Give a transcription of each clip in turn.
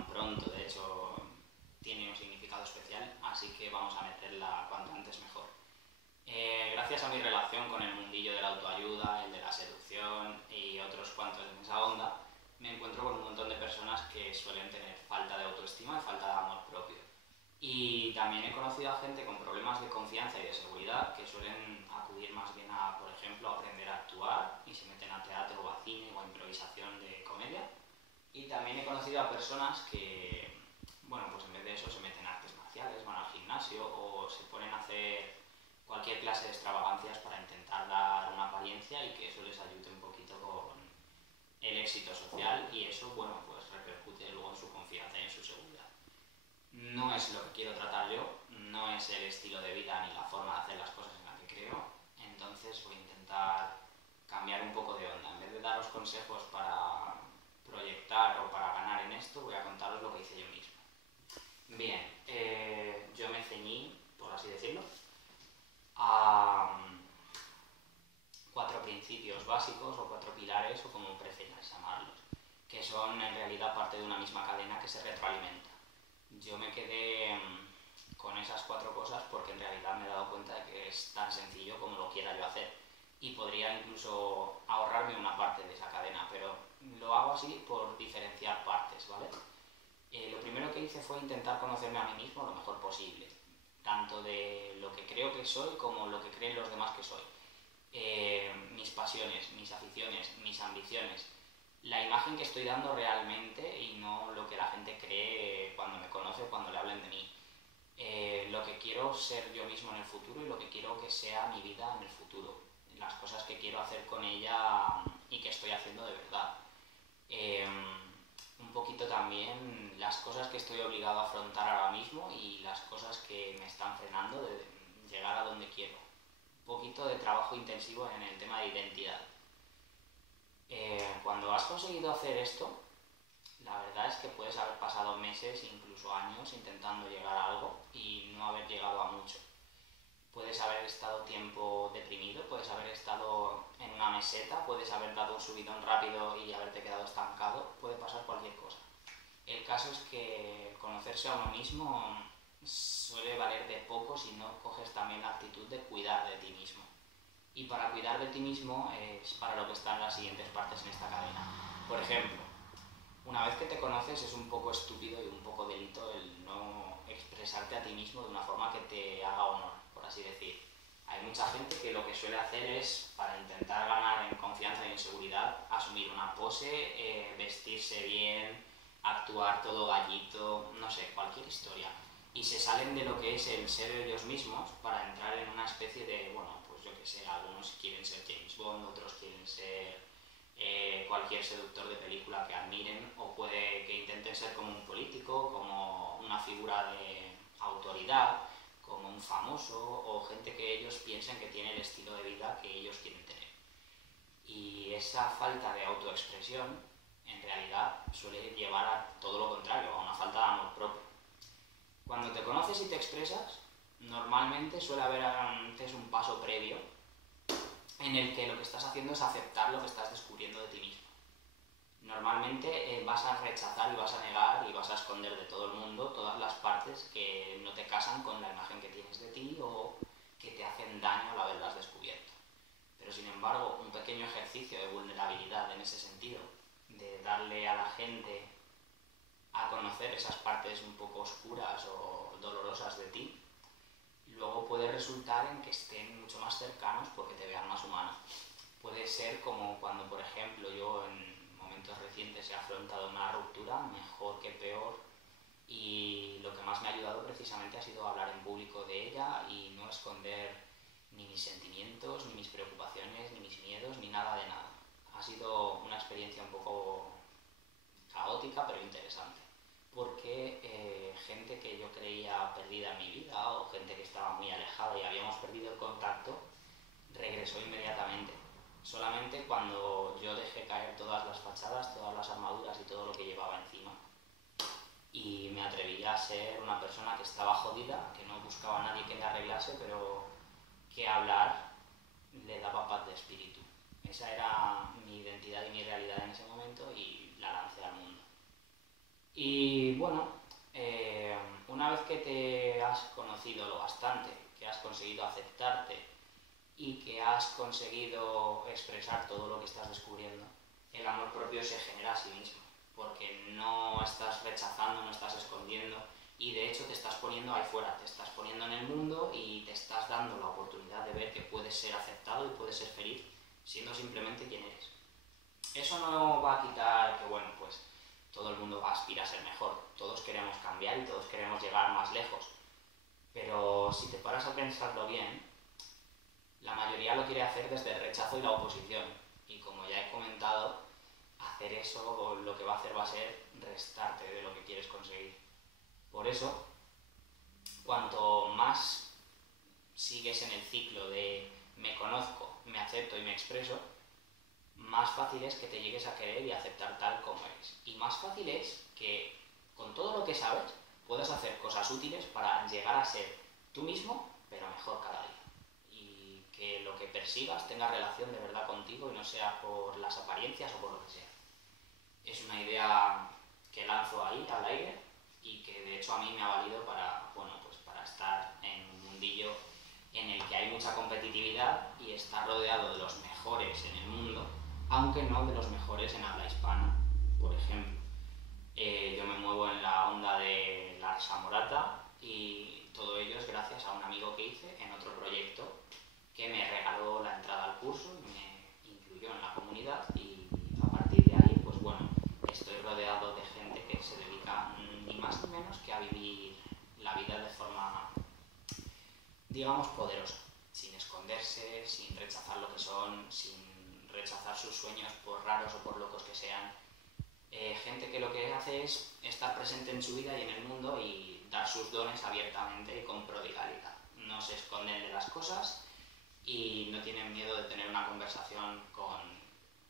tan pronto, de hecho tiene un significado especial, así que vamos a meterla cuanto antes mejor. Gracias a mi relación con el mundillo de la autoayuda, el de la seducción y otros cuantos en esa onda, me encuentro con un montón de personas que suelen tener falta de autoestima y falta de amor propio. Y también he conocido a gente con problemas de confianza y de seguridad que suelen acudir más bien a, por ejemplo, aprender a actuar y se meten a teatro o a cine o a improvisación de comedia. Y también he conocido a personas que, bueno, pues en vez de eso se meten a artes marciales, van al gimnasio o se ponen a hacer cualquier clase de extravagancias para intentar dar una apariencia y que eso les ayude un poquito con el éxito social y eso, bueno, pues repercute luego en su confianza y en su seguridad. No es lo que quiero tratar yo, no es el estilo de vida ni la forma de hacer las cosas en la que creo, entonces voy a intentar cambiar un poco de onda. En vez de daros consejos para proyectar o para ganar en esto, voy a contaros lo que hice yo mismo. Bien, yo me ceñí, por así decirlo, a 4 principios básicos o 4 pilares o como prefieras llamarlos, que son en realidad parte de una misma cadena que se retroalimenta. Yo me quedé con esas 4 cosas porque en realidad me he dado cuenta de que es tan sencillo como lo quiera yo hacer y podría incluso ahorrarme una parte de esa cadena, pero lo hago así por diferenciar partes, ¿vale? Lo primero que hice fue intentar conocerme a mí mismo lo mejor posible, tanto de lo que creo que soy como lo que creen los demás que soy. Mis pasiones, mis aficiones, mis ambiciones, la imagen que estoy dando realmente y no lo que la gente cree cuando me conoce o cuando le hablen de mí. Lo que quiero ser yo mismo en el futuro y lo que quiero que sea mi vida en el futuro. Las cosas que quiero hacer con ella y que estoy haciendo de verdad. Un poquito también las cosas que estoy obligado a afrontar ahora mismo y las cosas que me están frenando de llegar a donde quiero. Un poquito de trabajo intensivo en el tema de identidad. Cuando has conseguido hacer esto, la verdad es que puedes haber pasado meses, incluso años, intentando llegar a algo y no haber llegado a mucho. Puedes haber estado tiempo deprimido, puedes haber estado en una meseta, puedes haber dado un subidón rápido y haberte quedado estancado, puede pasar cualquier cosa. El caso es que conocerse a uno mismo suele valer de poco si no coges también la actitud de cuidar de ti mismo. Y para cuidar de ti mismo es para lo que están las siguientes partes en esta cadena. Por ejemplo, una vez que te conoces es un poco estúpido y un poco delito el no expresarte a ti mismo de una forma que te haga honor, por así decir. Hay mucha gente que lo que suele hacer es, para intentar ganar en confianza y en seguridad, asumir una pose, vestirse bien, actuar todo gallito, no sé, cualquier historia. Y se salen de lo que es el ser ellos mismos para entrar en una especie de, bueno, pues yo que sé, algunos quieren ser James Bond, otros quieren ser cualquier seductor de película que admiren, o puede que intenten ser como un político, como una figura de autoridad, como un famoso, o gente que ellos piensen que tiene el estilo de vida que ellos quieren tener. Y esa falta de autoexpresión, en realidad, suele llevar a todo lo contrario, a una falta de amor propio. Cuando te conoces y te expresas, normalmente suele haber antes un paso previo en el que lo que estás haciendo es aceptar lo que estás descubriendo de ti mismo. Normalmente vas a rechazar y vas a negar y vas a esconder de todo el mundo todas las partes que no te casan con la imagen que tienes de ti o que te hacen daño al haberlas descubierto. Pero sin embargo, un pequeño ejercicio de vulnerabilidad en ese sentido, de darle a la gente a conocer esas partes un poco oscuras o dolorosas de ti, luego puede resultar en que estén mucho más cercanos porque te vean más humano. Puede ser como cuando, por ejemplo, yo en momentos recientes he afrontado una ruptura, mejor que peor, y lo que más me ha ayudado precisamente ha sido hablar en público de ella y no esconder ni mis sentimientos, ni mis preocupaciones, ni mis miedos, ni nada de nada. Ha sido una experiencia un poco caótica pero interesante, porque gente que yo creía perdida en mi vida o gente que estaba muy alejada y habíamos perdido el contacto regresó inmediatamente, solamente cuando yo dejé caer todas las fachadas, todas las armaduras y todo lo que llevaba encima y me atreví a ser una persona que estaba jodida, que no buscaba a nadie que le arreglase, pero que hablar le daba paz de espíritu. Esa era mi identidad y mi realidad en ese momento y la lancé al mundo. Y bueno, una vez que te has conocido lo bastante, que has conseguido aceptarte y que has conseguido expresar todo lo que estás descubriendo, el amor propio se genera a sí mismo, porque no estás rechazando, no estás escondiendo, y de hecho te estás poniendo ahí fuera, te estás poniendo en el mundo y te estás dando la oportunidad de ver que puedes ser aceptado y puedes ser feliz siendo simplemente quien eres. Eso no va a quitar que, bueno, pues todo el mundo aspira a ser mejor, todos queremos cambiar y todos queremos llegar más lejos, pero si te paras a pensarlo bien, la mayoría lo quiere hacer desde el rechazo y la oposición, y como ya he comentado, hacer eso lo que va a hacer va a ser restarte de lo que quieres conseguir. Por eso, cuanto más sigues en el ciclo de me conozco, me acepto y me expreso, más fácil es que te llegues a querer y aceptar tal como eres. Y más fácil es que con todo lo que sabes puedas hacer cosas útiles para llegar a ser tú mismo, pero mejor cada día. Y que lo que persigas tenga relación de verdad contigo y no sea por las apariencias o por lo que sea. Es una idea que lanzo ahí, al aire, y que de hecho a mí me ha valido para, bueno, pues para estar en un mundillo en el que hay mucha competitividad y estar rodeado de los mejores en el mundo, aunque no de los mejores en habla hispana, por ejemplo. Yo me muevo en la onda de Larsa Morata y todo ello es gracias a un amigo que hice en otro proyecto que me regaló la entrada al curso, me incluyó en la comunidad y a partir de ahí, pues bueno, estoy rodeado de gente que se dedica ni más ni menos que a vivir la vida de forma, digamos, poderosa, sin esconderse, sin rechazar lo que son, sin rechazar sus sueños por raros o por locos que sean. Gente que lo que hace es estar presente en su vida y en el mundo y dar sus dones abiertamente y con prodigalidad. No se esconden de las cosas y no tienen miedo de tener una conversación con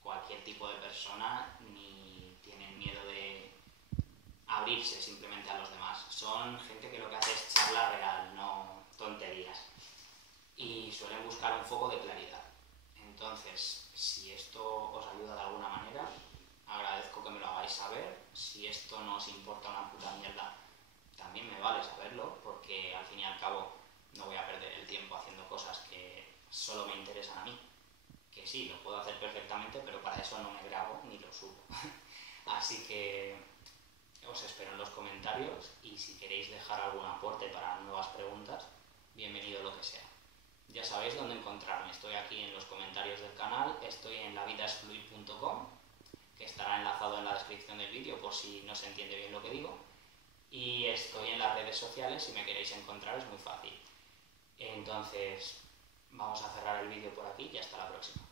cualquier tipo de persona, ni tienen miedo de abrirse simplemente a los demás. Son gente que lo que hace es charla real, no tonterías. Y suelen buscar un foco de claridad. Entonces, si esto os ayuda de alguna manera, agradezco que me lo hagáis saber. Si esto no os importa una puta mierda, también me vale saberlo, porque al fin y al cabo no voy a perder el tiempo haciendo cosas que solo me interesan a mí. Que sí, lo puedo hacer perfectamente, pero para eso no me grabo ni lo subo. Así que os espero en los comentarios y si queréis dejar algún aporte para nuevas preguntas, bienvenido lo que sea. Ya sabéis dónde encontrarme, estoy aquí en los comentarios del canal, estoy en lavidasfluid.com, que estará enlazado en la descripción del vídeo por si no se entiende bien lo que digo, y estoy en las redes sociales, si me queréis encontrar es muy fácil. Entonces, vamos a cerrar el vídeo por aquí y hasta la próxima.